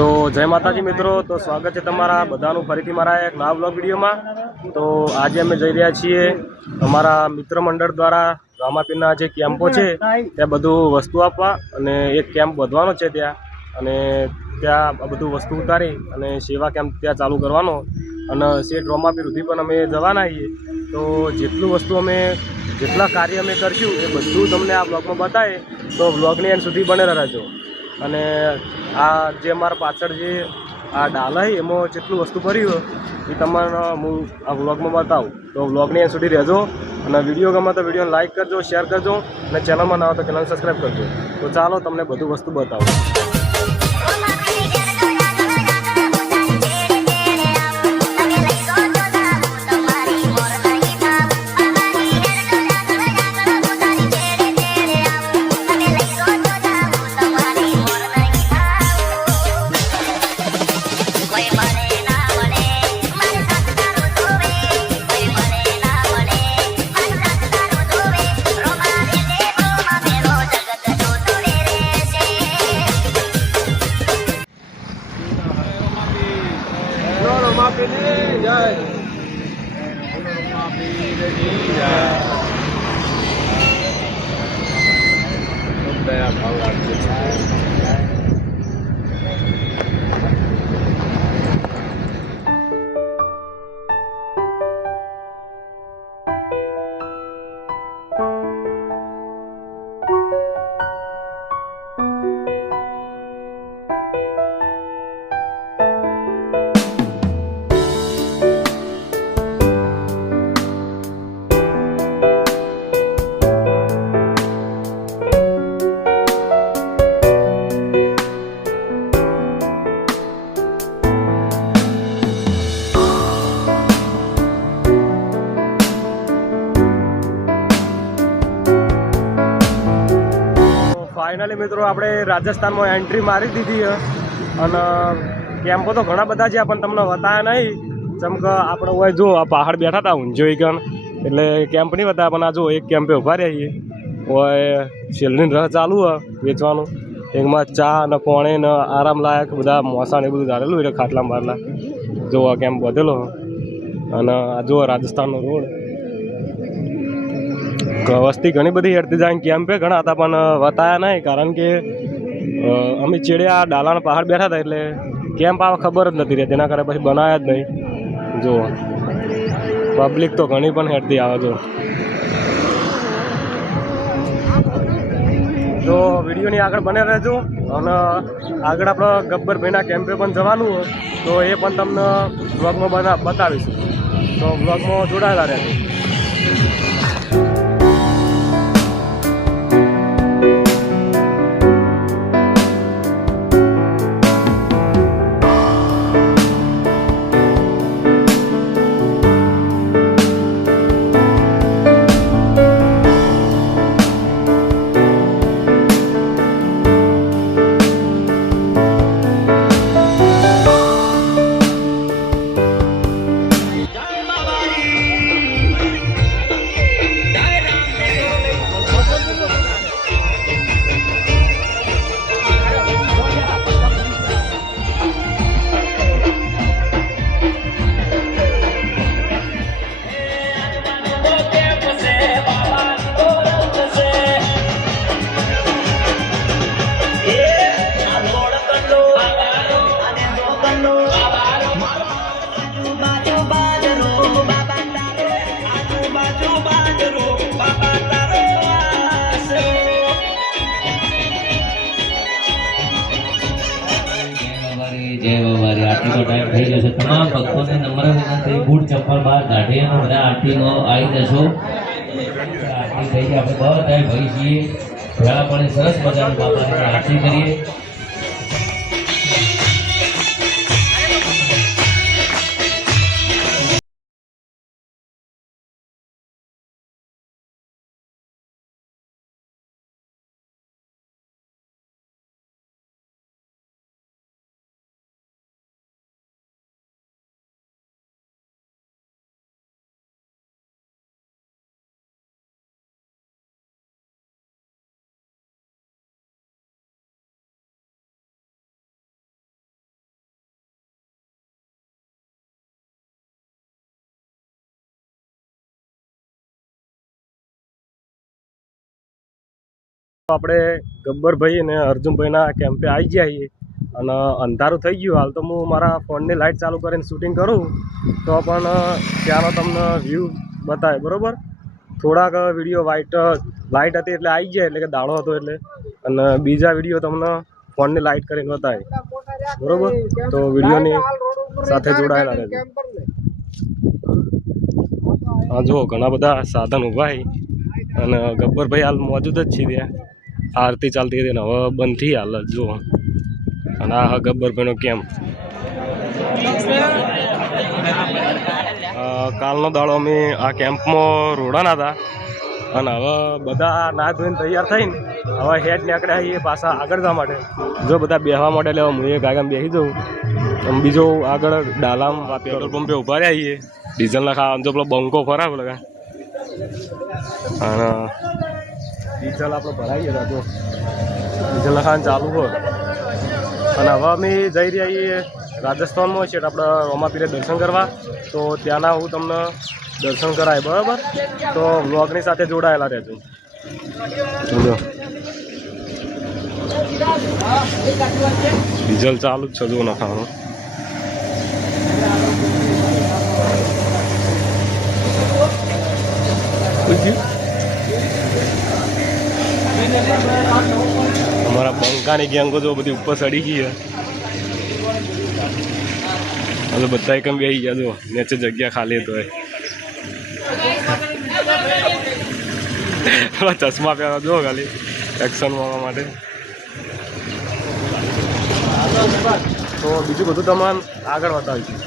તો જય માતાજી મિત્રો, તો સ્વાગત છે તમારા બધાનું ફરીથી મારા એક નવા બ્લોગ વિડીયોમાં। તો આજે અમે જઈ રહ્યા છીએ અમારા મિત્ર મંડળ દ્વારા રામાપીરના જે કેમ્પો છે ત્યાં બધું વસ્તુ આપવા, અને એક કેમ્પ વધવાનો છે ત્યાં, અને ત્યાં બધું વસ્તુ ઉતારી અને સેવા કેમ્પ ત્યાં ચાલુ કરવાનો, અને શેઠ રામાપીર સુધી પણ અમે જવાના છીએ। તો જેટલું વસ્તુ અમે જેટલા કાર્ય અમે કરશું એ બધું તમને આ બ્લોગમાં બતાવે, તો બ્લોગની એન્ડ સુધી બને રહેજો। અને આ જે અમારા પાછળ જે આ ડાલા છે એમાં જેટલું વસ્તુ ભર્યું એ તમને હું આ વ્લોગમાં બતાવું, તો વ્લોગની એન્ડ સુધી રહેજો। અને વિડીયો ગમે તો વિડીયોને લાઇક કરજો, શેર કરજો, અને ચેનલમાં ના હોય તો ચેનલ સબસ્ક્રાઈબ કરજો। તો ચાલો તમને બધું વસ્તુ બતાવું। फाइनली मित्रों આપણે રાજસ્થાનમાં એન્ટ્રી મારી દીધી છે, અને કેમ્પો તો ઘણા બધા છે પણ તમને બતાવ્યા નહીં, જેમ કે આપણે હોય જો આ પહાડ બેઠા હતા ઊંઝો એકણ, એટલે કેમ્પ નહીં બતાવ્યા, પણ આ જો એક કેમ્પે ઊભા રહ્યા છીએ, હોય શેલની રહ ચાલુ હોય વેચવાનું, એમાં ચા ને પાણી ને આરામલાયક બધા મોસાણ એ બધું ધારેલું એટલે ખાટલા બારલા જો આ કેમ્પ વધેલો, અને આ જો રાજસ્થાનનો રોડ વસ્તી ઘણી બધી હેડતી જાય, કેમ્પે ઘણા હતા પણ બતાવ્યા નહીં, કારણ કે અમે ચેડ્યા ડાલાના પહાડ બેઠા હતા એટલે કેમ્પ આવે ખબર જ નથી રહેતી, એના કારણે પછી બનાવ્યા જ નહીં। જો પબ્લિક તો ઘણી પણ હેડતી આવે જો, તો વિડીયોની આગળ બને રહેજો, અને આગળ આપણે ગબ્બરભાઈના કેમ્પે પણ જવાનું હોય તો એ પણ તમને બ્લોગમાં બતાવીશું, તો બ્લોગમાં જોડાયેલા રહેજો। जय बाबा आरती को टाइम થઈ ગયો છે। તમામ ભક્તોને નમ્ર વિનંતી, બૂટ ચપ્પલ બહાર કાઢી અને બધા આરતીમાં આવી જશો। આરતી થઈ આપણે બધા ભાઈ છીએ, પહેલા પણ સરસ મજાની બાપાની આરતી કરીએ। આપણે ગબ્બરભાઈ અને અર્જુનભાઈના કેમ્પે આવી ગયા છીએ અને અંધારું થઈ ગયું. હાલ તો હું મારા ફોનની લાઇટ ચાલુ કરીને શૂટિંગ કરું તો પણ ત્યાંનો તમને વ્યૂ બતાવે. બરાબર, થોડાક વિડીયો લાઇટ હતી એટલે આવી ગયા, એટલે કે દાડો હતો એટલે, અને બીજા વિડીયો તમને ફોનની લાઇટ કરીને બતાવે. બરાબર, તો વિડીયોની સાથે જોડાયેલા રહેજો. હા જુઓ, ઘણા બધા સાધન ઊભા છે અને ગબ્બરભાઈ હાલ મોજૂદ જ છે ત્યાં. આરતી ચાલતી હતી ને હવે બંધ થઈ હાલ જુઓ. અને આ ગબ્બરભાઈનો કેમ્પ. કાલનો દાડો અમે આ કેમ્પમાં રોડાના હતા અને હવે બધા ના ધોઈને તૈયાર થઈને હવે હેડ નીકળ્યા છીએ પાછા આગળ જવા માટે. જો બધા બેસવા માટે લેવા હું એક આગળ બેસી જાઉં. અને બીજો આગળ ડાલામ પેટ્રોલ પંપે ઉભા રહ્યા છીએ ડીઝલ નાખવા. જો પેલો બંકો ખરાબ લગા અને ડીઝલ આપણે ભરાઈએ તો ડીઝલ નાખવાનું ચાલુ હોય. અને હવે અમે જઈ રહ્યા છીએ રાજસ્થાનમાં છે આપણે રોમાપીરે દર્શન કરવા. તો ત્યાંના હું તમને દર્શન કરાય. બરાબર, તો વ્લોગની સાથે જોડાયેલા રહેજો. જો ડીઝલ ચાલુ જ છે જો નખાવાનું. અમારા બંકાની ગેંગો જો બધી ઉપર ચડી ગઈ છે. હવે બધા એકમ બેસી ગયા. જો નીચે જગ્યા ખાલી તો ચશ્મા પહેરવા જો ખાલી એક્શન મારવા માટે. તો બીજું બધું તમારે આગળ બતાવીશું.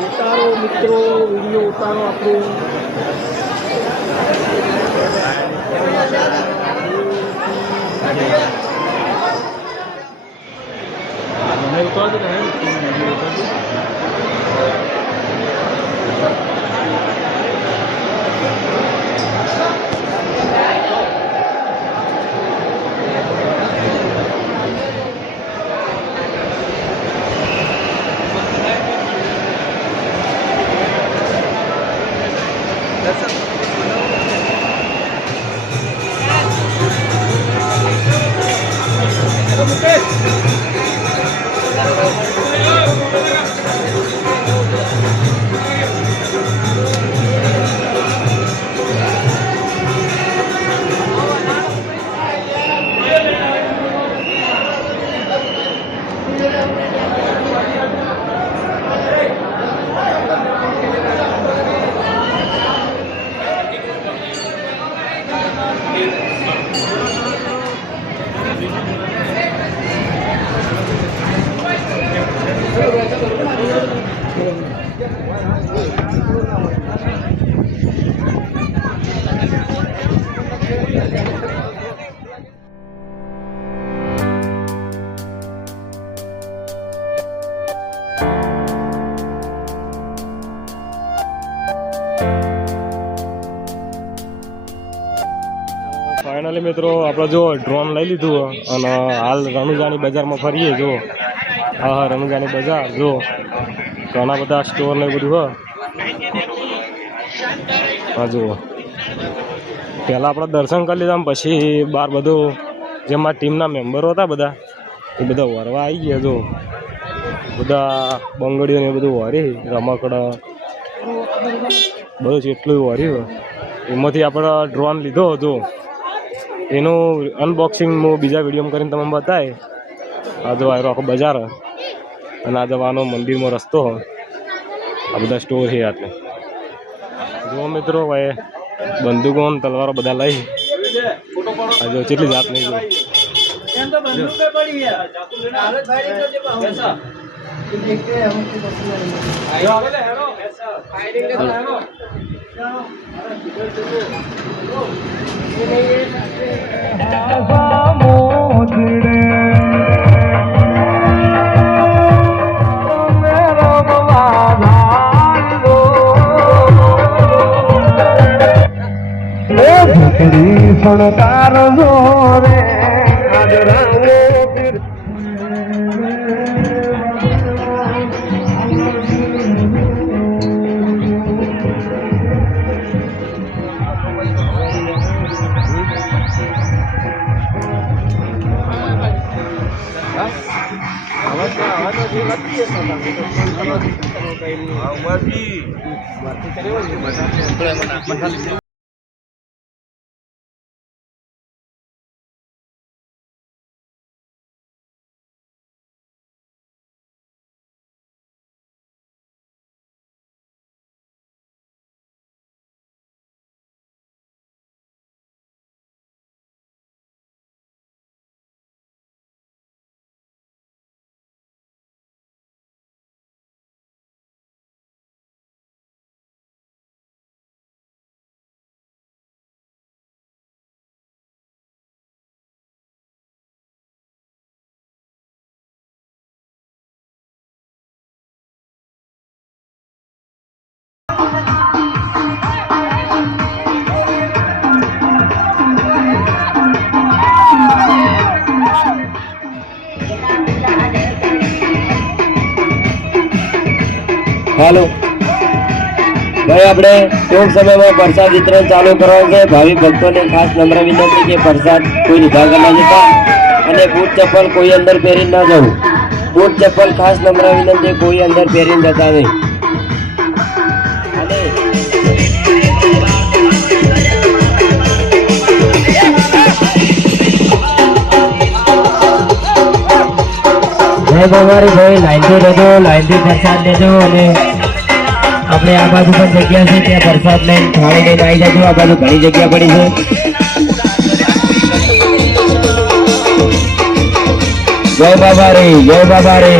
ઉતારો મિત્રો, વિડીયો ઉતારો આપણું. ફાઇનલી મિત્રો આપણે જો ડ્રોન લઈ લીધું અને હાલ રણુજાની બજારમાં ફરીએ. જો હા રણુજાની બજાર જો ઘણા બધા સ્ટોર ને બધું હા જુઓ. પહેલાં આપણે દર્શન કરી લીધા પછી બહાર બધું જેમાં ટીમના મેમ્બરો હતા બધા એ બધા વરવા આવી ગયા. જો બધા બંગડીઓ ને બધું વરી રમકડા બધું જેટલું વર્યું એમાંથી આપણે ડ્રોન લીધો. જો એનું અનબોક્સિંગ હું બીજા વિડીયોમાં કરીને તમને બતાવે. આ જો આવ્યો આખો બજાર અને આ જવાનો મંદિરમાં રસ્તો. આ બધા સ્ટોર છે. આટલે જુઓ મિત્રો, ભાઈ બંદૂકો તલવારો બધા લઈ આ જો કેટલી જાત નહીં. જો સણકાર જોરે हेलो भाई આપણે ટૂંક સમયમાં પ્રસાદ વિતરણ ચાલુ કરવાનું છે ભાવિ ભક્તોને ખાસ નમ્ર વિનંતી કે પ્રસાદ કોઈ લીધા ના જતા અને બૂટ ચપ્પલ કોઈ અંદર પહેરીને ના જવું બૂટ ચપ્પલ ખાસ નમ્ર વિનંતી કોઈ અંદર પહેરીને જતા નહીં જય ભવાની ભાઈ લાઈનથી લેજો લાઈનથી પ્રસાદ લેજો અને આપણે આ બાજુ પણ જગ્યા છે ત્યાં પ્રસાદ લઈને થાળી લઈને આવી જજો આ બાજુ ઘણી જગ્યા પડી છે જય બાબા રે